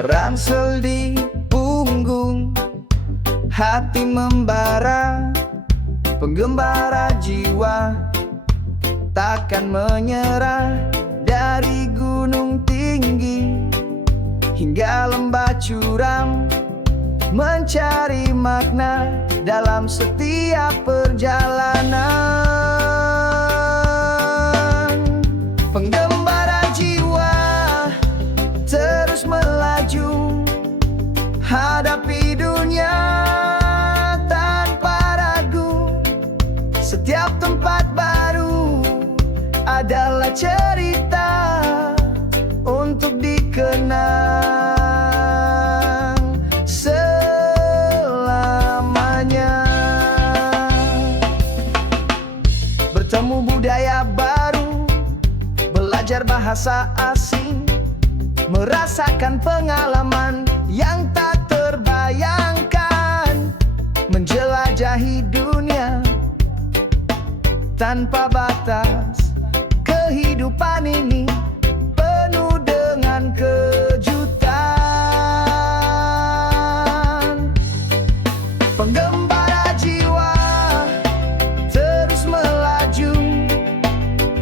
Ransel di punggung, hati membara, penggembara jiwa takkan menyerah. Dari gunung tinggi hingga lembah curam, mencari makna dalam setiap perjalanan. Penggembara jiwa terus melaju, hadapi dunia tanpa ragu. Setiap tempat baru adalah cerita untuk dikenang selamanya. Bertemu budaya baru, belajar bahasa asing, merasakan pengalaman yang tak terbayangkan, menjelajahi dunia tanpa batas. Kehidupan ini penuh dengan kejutan. Penggembara jiwa terus melaju,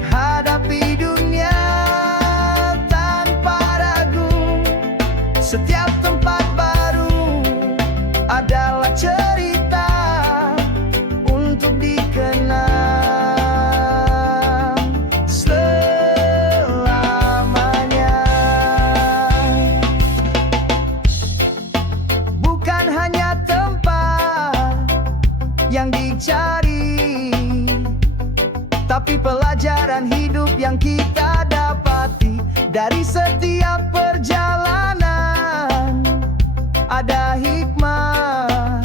hadapi dunia tanpa ragu. Setiap tempat baru adalah cerita untuk dikenang selamanya. Bukan hanya tempat yang dicari, tapi pelajaran hidup yang kita dapati dari setiap perjalanan. Ada hikmah,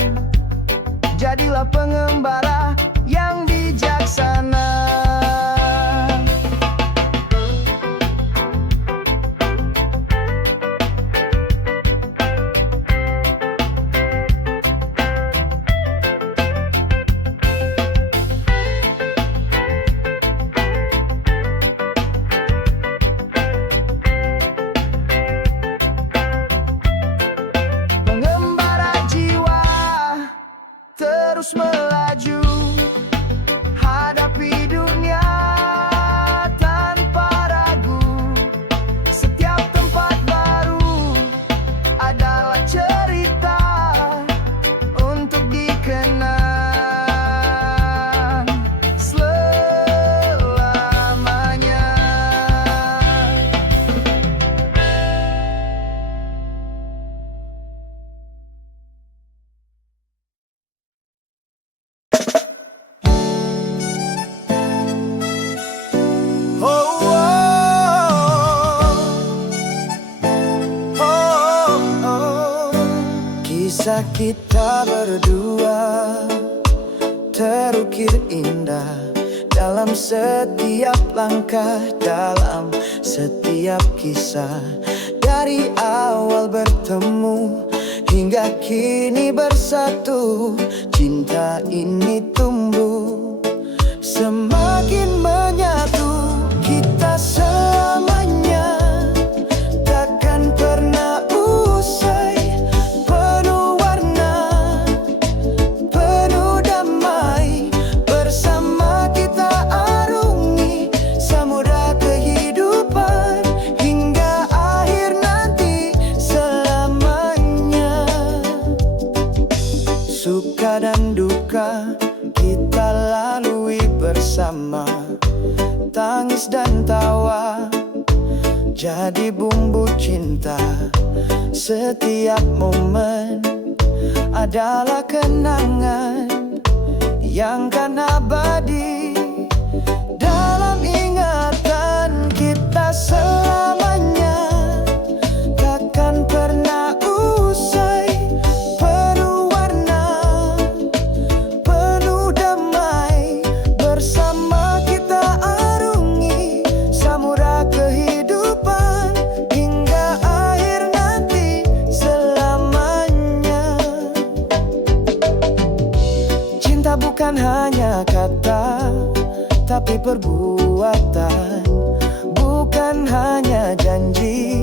jadilah pengembara yang bijaksana. Pengembara jiwa terus melaju, hadapi dunia tanpa ragu. Setiap tempat baru adalah cerita untuk dikenang selamanya. Kisah kita berdua terukir indah dalam setiap langkah, dalam setiap kisah. Dari awal bertemu hingga kini bersatu, cinta ini tumbuh semakin menyatu. Kita selamanya takkan pernah usai, penuh warna, penuh damai. Bersama kita arungi samudra kehidupan hingga akhir nanti selamanya. Suka dan duka kita lalui bersama, tangis dan tawa jadi bumbu cinta. Setiap momen adalah kenangan yang kan abadi dalam ingatan kita selamanya. Takkan pernah usai, penuh warna, penuh damai. Bersama kita arungi samudra kehidupan hingga akhir nanti selamanya. Cinta bukan hanya kata, tapi perbuatan. Bukan hanya janji,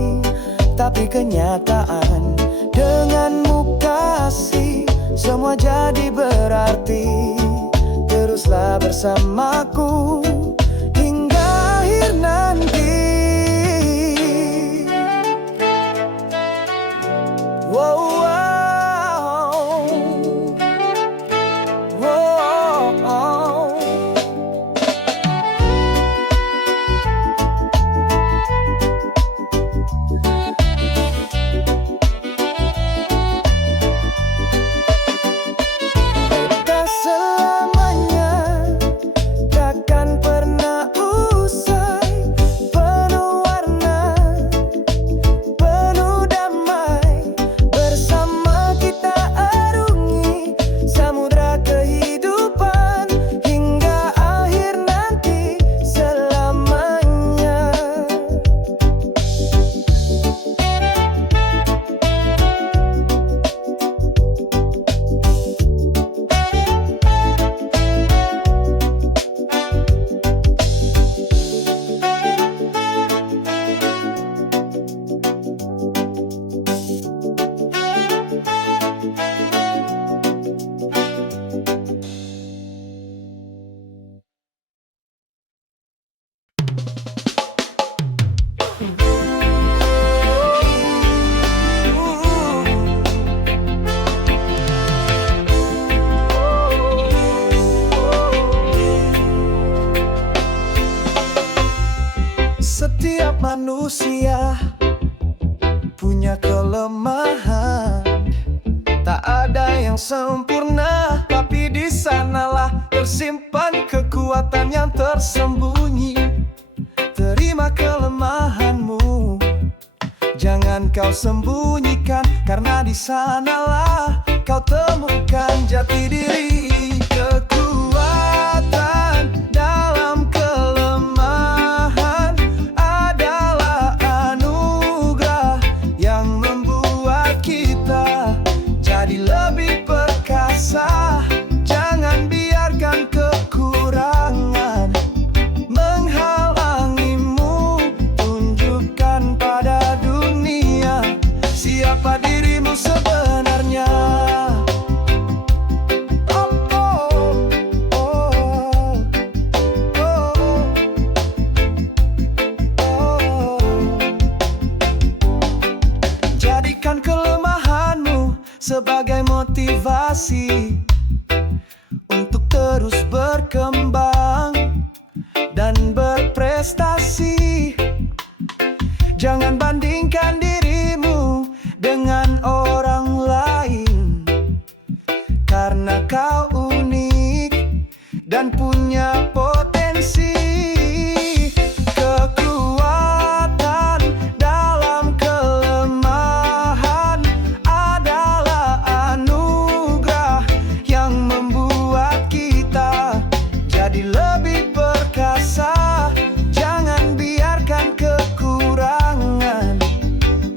tapi kenyataan. Denganmu kasih, semua jadi berarti. Teruslah bersamaku hingga akhir nanti. Wow, wow, wow. Kita selamanya takkan pernah usai. Penuh warna, penuh damai. Bersama kita arungi samudra kehidupan hingga akhir nanti selamanya. Setiap manusia punya kelemahan, tak ada yang sempurna, tapi di sanalah tersimpan kekuatan yang tersembunyi. Terima kelemahanmu, jangan kau sembunyikan, karena di sanalah kau temukan jati diri. Kekuatan dalam kelemahan adalah anugerah yang membuat kita jadi lebih perkasa. Jangan biarkan kekurangan menghalangimu. Tunjukkan pada dunia siapa dirimu sebenarnya. Oh, oh, oh, oh, oh. Jadikan kelemahanmu sebagai motivasi untuk terus berkembang dan berprestasi. Jangan bandingkan dirimu dengan orang lain, karena kau unik dan punya potensi. Kekuatan dalam kelemahan adalah anugerah yang membuat kita jadi lebih perkasa. Jangan biarkan kekurangan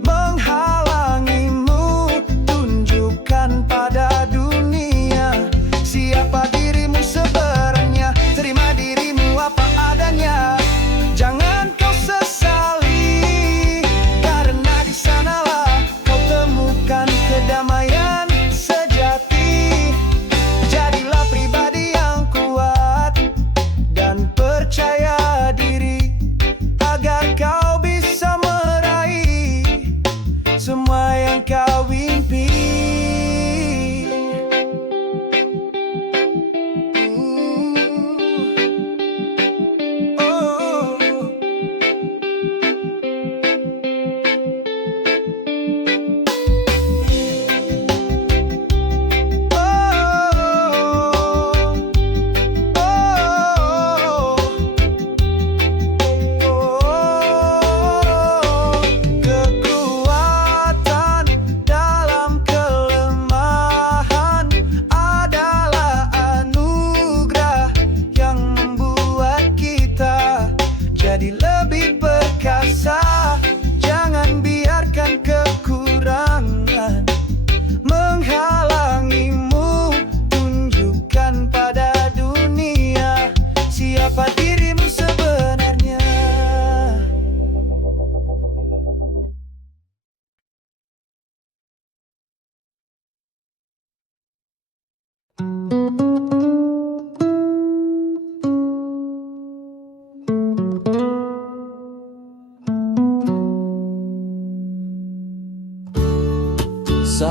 menghalangimu. Tunjukkan pada dunia siapa dirimu sebenarnya. Terima dirimu apa adanya.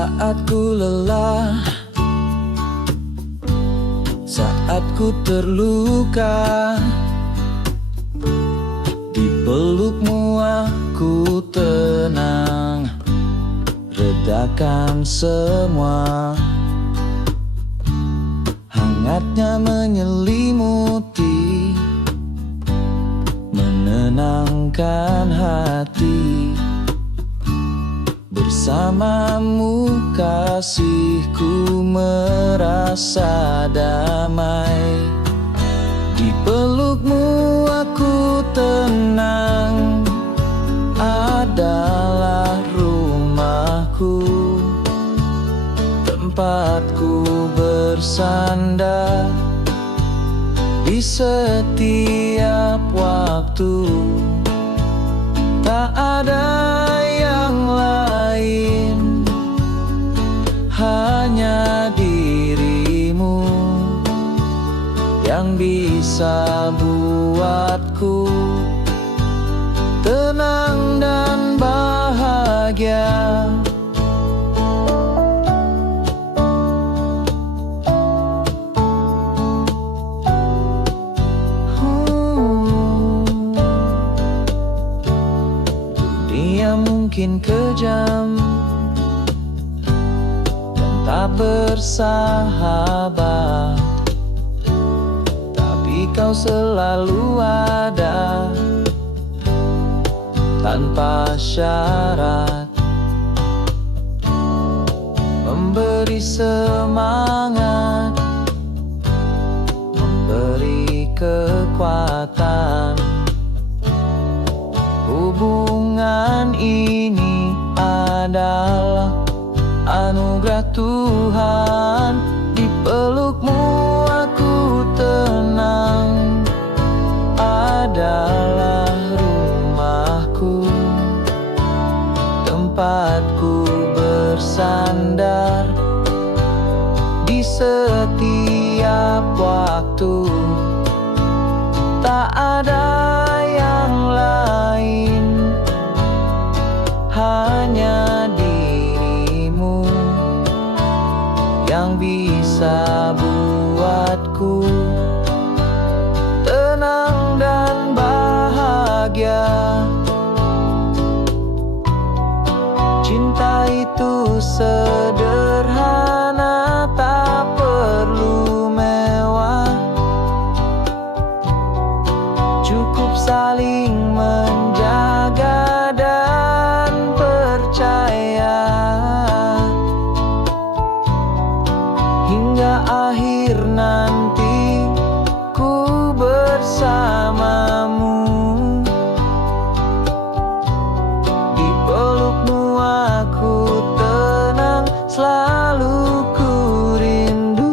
Saat ku lelah, saat ku terluka, di pelukmu aku tenang, redakan semua. Hangatnya menyelimuti, menenangkan hati. Bersamamu kasihku merasa damai. Di pelukmu aku tenang, adalah rumahku, tempatku bersandar di setiap waktu. Tak ada yang lain, hanya dirimu yang bisa buatku tenang dan bahagia. Dunia mungkin kejam dan tak bersahabat, tapi kau selalu ada tanpa syarat, memberi semangat, memberi kekuatan. Hubungan ini adalah anugerah Tuhan. Di pelukmu aku tenang, adalah rumahku, tempatku bersandar di setiap waktu. Tak ada yang lain, hanya dirimu yang bisa buatku tenang dan bahagia. Cinta itu sederhana, tak perlu mewah, cukup saling menjaga dan percaya. Hingga akhir nanti ku bersamamu. Di pelukmu aku tenang, selalu ku rindu.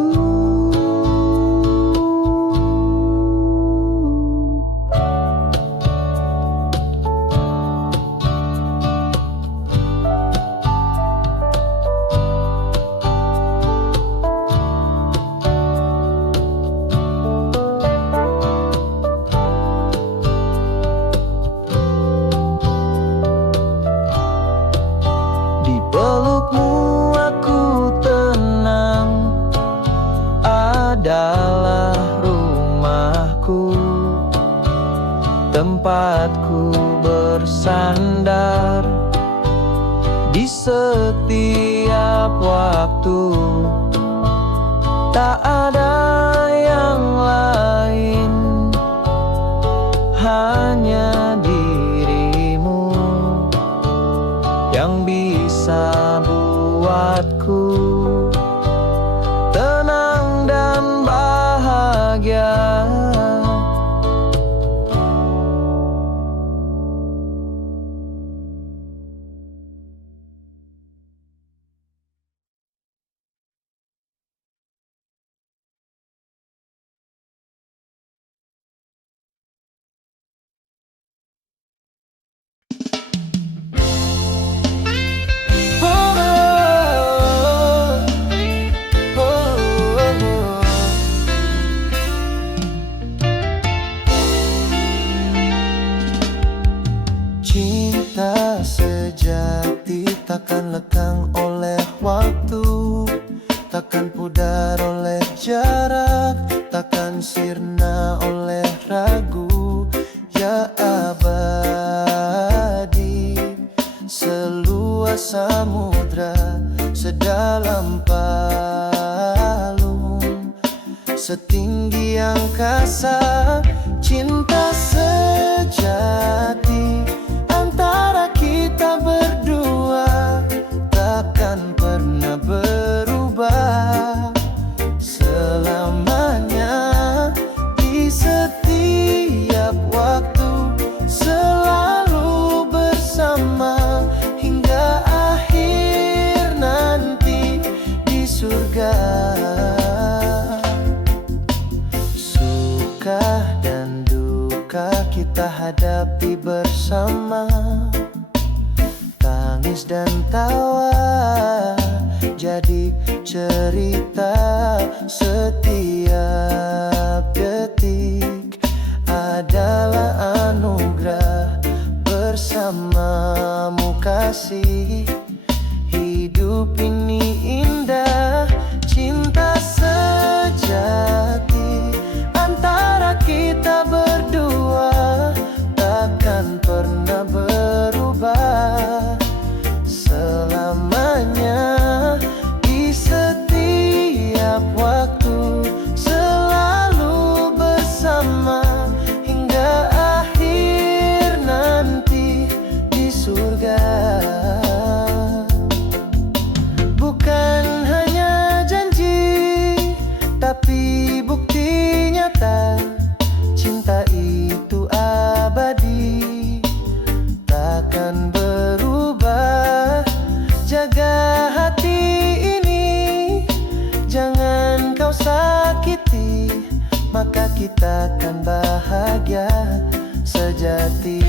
Di pelukmu aku tenang, adalah rumahku, tempatku bersandar di setiap waktu. Tak ada yang lain, hanya dirimu yang bisa buatku tenang dan bahagia. sirna oleh ragu. Ya abadi, seluas samudra, sedalam palung, setinggi angkasa. Cinta sejati antara kita berdua takkan pernah berubah selamanya. Di setiap waktu selalu bersama hingga akhir nanti di surga. Suka dan duka kita hadapi bersama, tangis dan tawa jadi cerita. Setiap detik adalah anugerah, bersamamu kasih. Hidup ini indah, cinta sejati antara kita berdua takkan pernah berubah selamanya. Di setiap waktu selalu bersama hingga akhir nanti di surga. Bukan hanya janji, tapi bukti nyata. Cinta itu abadi, takkan berubah. Jaga hati ini, jangan kau sakiti, maka kita akan bahagia sejati.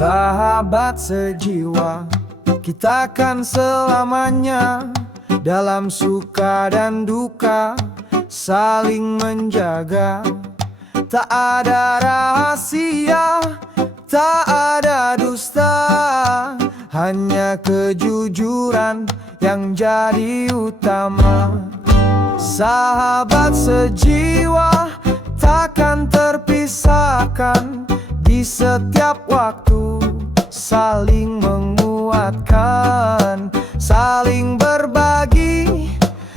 Sahabat sejiwa, kita kan selamanya dalam suka dan duka saling menjaga. Tak ada rahasia, tak ada dusta, hanya kejujuran yang jadi utama. Sahabat sejiwa takkan terpisahkan, di setiap waktu saling menguatkan, saling berbagi,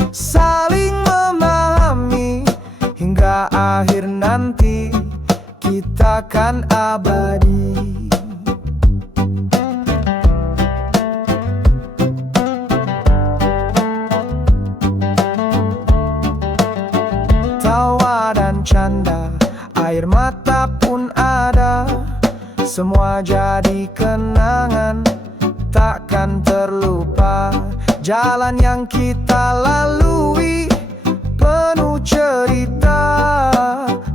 saling memahami hingga akhir nanti kita kan abadi. Tawa dan canda, air mata pun ada, semua jadi kenangan, takkan terlupa. Jalan yang kita lalui penuh cerita,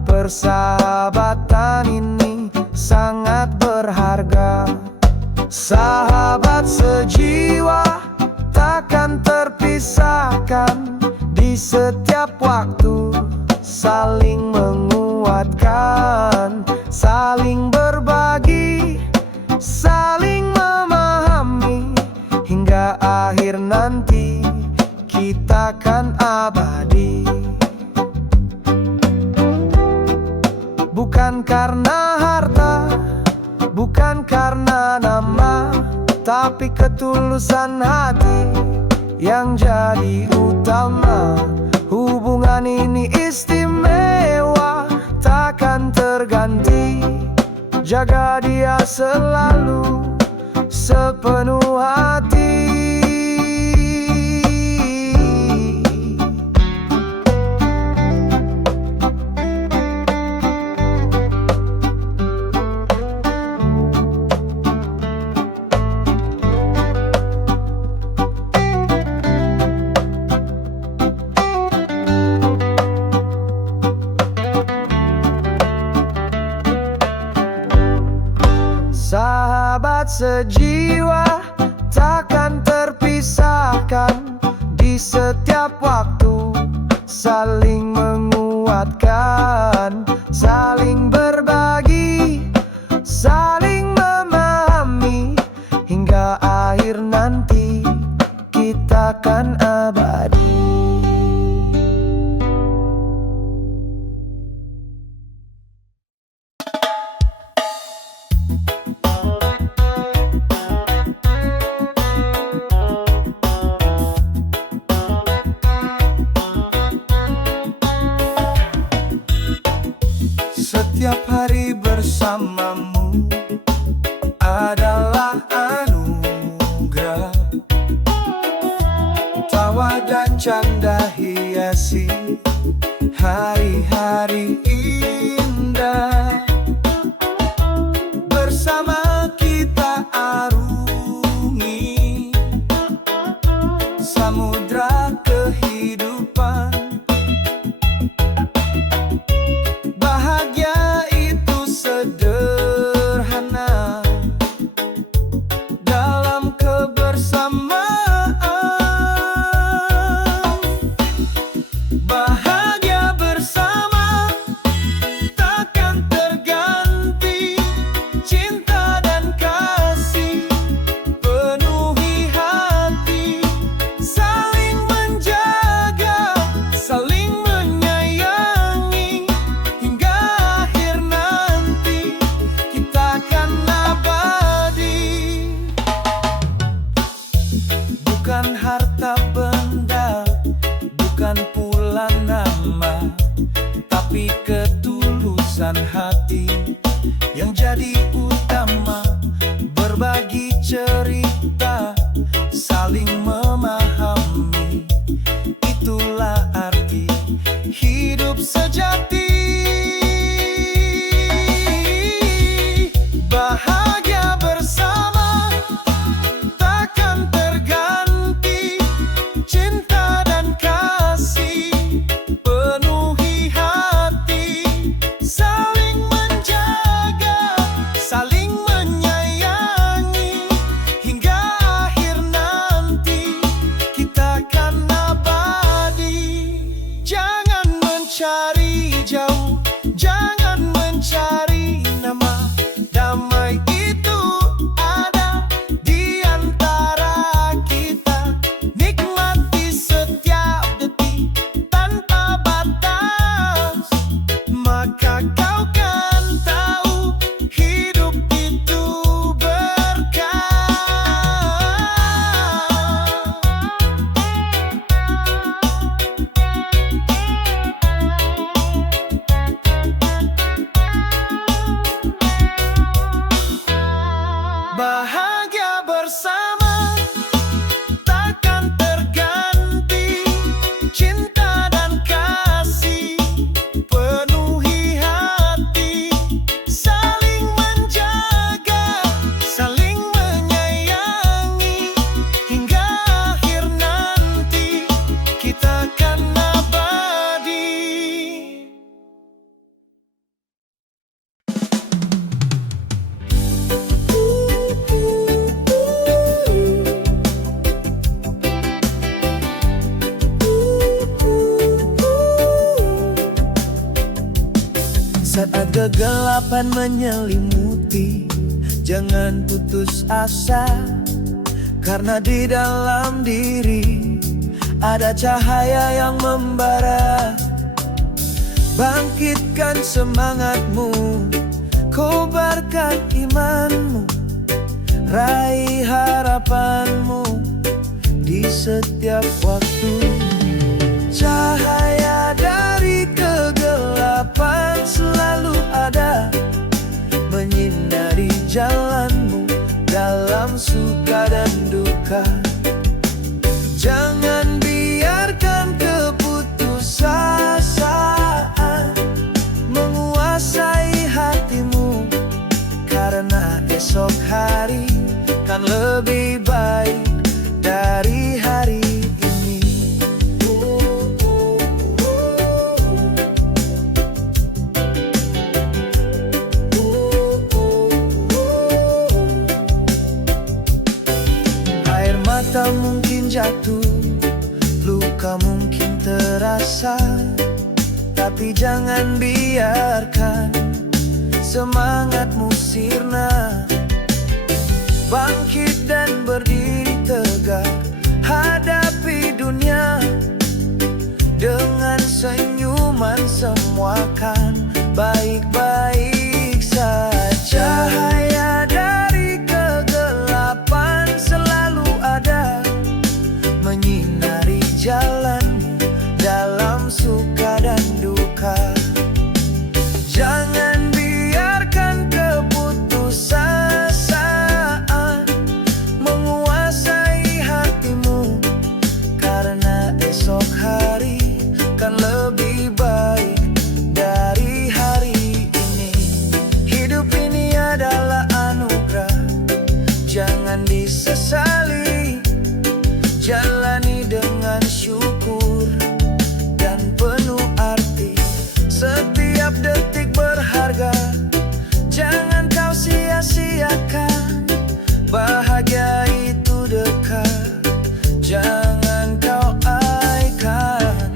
persahabatan ini sangat berharga. Sahabat sejiwa takkan terpisahkan, di setiap waktu saling menguatkan, saling berbagi, saling memahami hingga akhir nanti kita kan abadi. tapi ketulusan hati yang jadi utama. Hubungan ini istimewa, takkan terganti. Jaga dia selalu sepenuh hati. Sahabat sejiwa takkan terpisahkan di setiap waktu, saling menguatkan, saling berbagi, saling memahami, hingga akhir nanti kita kan abadi. Setiap hari bersamamu adalah anugerah. Tawa dan canda hiasi hari-hari indah. Bersama kita arungi samudra kehidupan. Bahagia itu sederhana dalam kebersamaan. Bahagia bersama takkan terganti. Cinta dan kasih penuhi hati, saling menjaga, saling menyayangi, hingga akhir nanti kita kan abadi. Bukan harta benda, bukan pula nama, tapi ketulusan hati yang jadi utama. Berbagi cerita, saling memahami, itulah arti hidup sejati. Bahagia bersama takkan terganti. Cinta dan kasih penuhi hati, saling menjaga, saling menyayangi, hingga akhir nanti kita kan abadi. Jangan mencari jauh, jangan mencari nama. Damai itu ada di antara kita. Nikmati setiap detik tanpa batas, maka kau kan tahu hidup itu berkah. Bahagia bersama takkan terganti. Cinta dan kasih penuhi hati, saling menjaga, saling menyayangi, hingga akhir nanti kita kan abadi. Saat kegelapan menyelimuti, jangan putus asa, karena di dalam diri ada cahaya yang membara. Bangkitkan semangatmu, kobarkan imanmu, raih harapanmu di setiap waktu. Cahaya dari kegelapan selalu ada, menyinari jalanmu dalam suka dan duka. Jangan biarkan keputusasaan menguasai hatimu, karena esok hari kan lebih baik dari hari ini. Air mata mungkin jatuh, luka mungkin terasa, tapi jangan biarkan semangatmu sirna. Bangkit dan berdiri tegak, hadapi dunia dengan senyuman, semua kan baik-baik saja. Cahaya dari kegelapan selalu ada, menyinari jalanmu dalam suka dan duka. Jangan biarkan keputusasaan menguasai hatimu, karena esok hari kan lebih baik dari hari ini. Hidup ini adalah anugerah, jangan disesali. Jalani dengan syukur dan penuh arti. Setiap detik berharga, jangan kau sia-siakan. Bahagia itu dekat, jangan kau abaikan.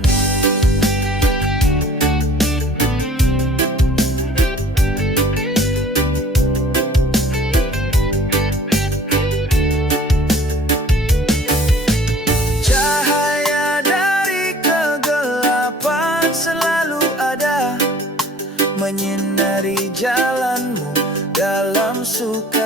Cahaya dari kegelapan selalu ada, menyinari jalanmu dalam suka